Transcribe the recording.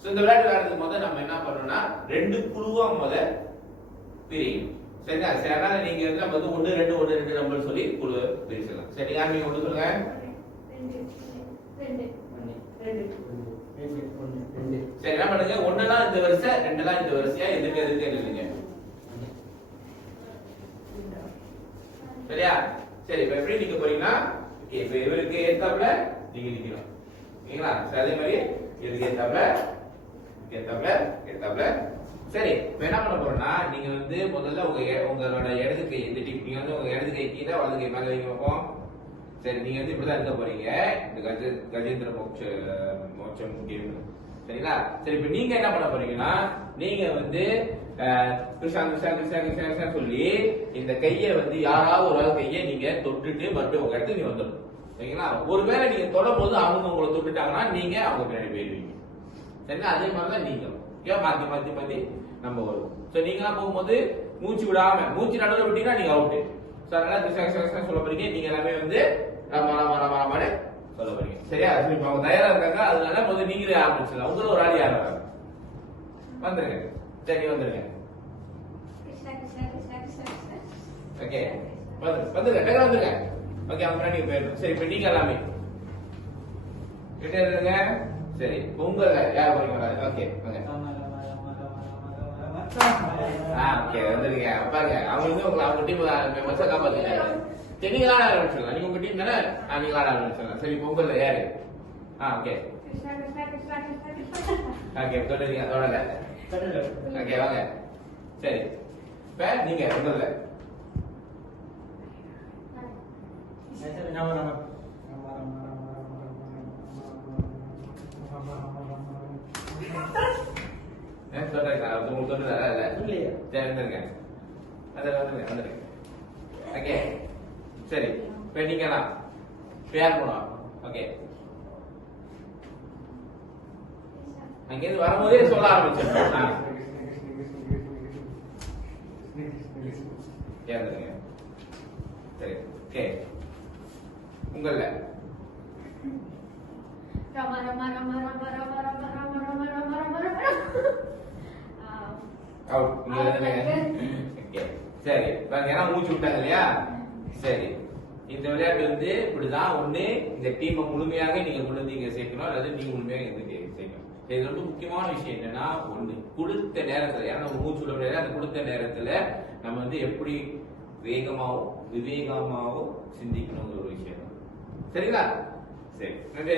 So இந்த விளையாட்டு விளையாடுறதுக்கு முதல்ல நம்ம என்ன பண்ணணும்னா ரெண்டு குழுவா முதல்ல பிரியும். சரிங்களா? சரி, அதனால நீங்க நம்ம வந்து 1 2 1 2 நம்பர் சொல்லி குழு பிரிக்கலாம். சரி, யார் நீங்க ஒன்று சொல்லுங்க. 2 சரி, என்ன பண்ணுங்க, 1னா இந்த வரிசை, 2னா இந்த வரிசையா எதுக்கு எழுதுங்க. சரியா? சரி, இப்ப எப்படி நிக்க போறீங்கன்னா, ஓகே, இப்ப இவருக்கு ஏத்தாப்ல நீங்க நிக்கணும். ஓகேங்களா? சரி, அதே மாதிரி இதுக்கு ஏத்தாப்ல. சரி, இப்ப என்ன பண்ண போறோம்னா, நீங்க வந்து முதல்ல உங்களோட இடது கை இந்த டிப் நீங்க வந்து உங்க இடது கை கீழே வலது கை மேல வைக்க வைப்போம். சரி, நீங்க வந்து இப்படிதான் இருக்க போறீங்க. இந்த கஜேந்திர மோட்சம் கேம். சரிங்களா? சரி, இப்ப நீங்க என்ன பண்ண போறீங்கன்னா, நீங்க வந்து கிருஷ்ணா சொல்லி இந்த கையை வந்து யாராவது ஒரு ஆள் கையை நீங்க தொட்டுட்டு மறுபடியும் உங்க இடத்துக்கு நீங்க வந்துடணும். சரிங்களா? ஒருவேளை நீங்க தொடும் போது அவங்க உங்களை தொட்டுட்டாங்கன்னா நீங்க அவங்க பின்னாடி போயிடுவீங்க. சரிங்களா? அதே மாதிரிதான் நீங்க மாத்தி நம்ம வரும். சோ நீங்க போகும்போது மூச்சு விடாம மூச்சு நடுவில் விட்டீங்கன்னா நீங்க அவுட். சோ அதனால கிருஷ்ணா சொல்ல போறீங்க. நீங்க எல்லாமே வந்து ராமாடு சொல்ல போறீங்க. சரியா? இப்ப அவங்க தயாரா இருக்காங்க. அதனால முதல்ல நீங்களே ஆரம்பிச்சிடலாம். உங்களை ஒரு ஆள் யார் வராங்க வந்துருங்க. சரி, வந்துருங்க. ஓகே, வந்துருங்க. டேரா வந்துருங்க. ஓகே, அவங்க முன்னாடி போயிடணும். சரி, இப்ப நீங்க எல்லாமே கிட்ட இருங்க. சரி, உங்களை யார் போறீங்க? ஓகே, வாங்க. ஓகே, வந்துருங்க. பாருங்க, அவங்க வந்து அவங்க டீம் மெம்பர்ஸா காப்பாத்துங்க. சரி, நீங்க ஆட ஆரம்பிச்சிடலாம். நீங்க உங்க டீம் தானே, நீங்க ஆட ஆரம்பிச்சிடலாம். சரி, இப்ப உங்களை யாரு? ஓகே ஓகே, தொடருங்க. தொடரல. ஓகே, வாங்க. சரி, இப்ப நீங்க உங்களை சரி, இப்ப நீங்க பேர் போனோம். ஓகே, அங்கிருந்து வரும்போதே சொல்ல ஆரம்பிச்சிருக்கோம். சரி, ஓகே, உங்கள சரி, ஏன்னா மூச்சு விட்டாங்க இல்லையா? சரி, இந்த விளையாட்டு வந்து இப்படிதான். ஒண்ணு, இந்த டீமை முழுமையாக நீங்க கொண்டு வந்து இங்க சேர்க்கணும், அல்லது நீங்க முழுமையாக இங்க சேர்க்கணும். இது ரொம்ப முக்கியமான விஷயம் என்னன்னா, ஒண்ணு கொடுத்த நேரத்துல, ஏன்னா நம்ம மூச்சு விட அந்த கொடுத்த நேரத்துல நம்ம வந்து எப்படி வேகமாவும் விவேகமாவும் சிந்திக்கணுங்கிற ஒரு விஷயம். சரிங்களா? சரி, நன்றி.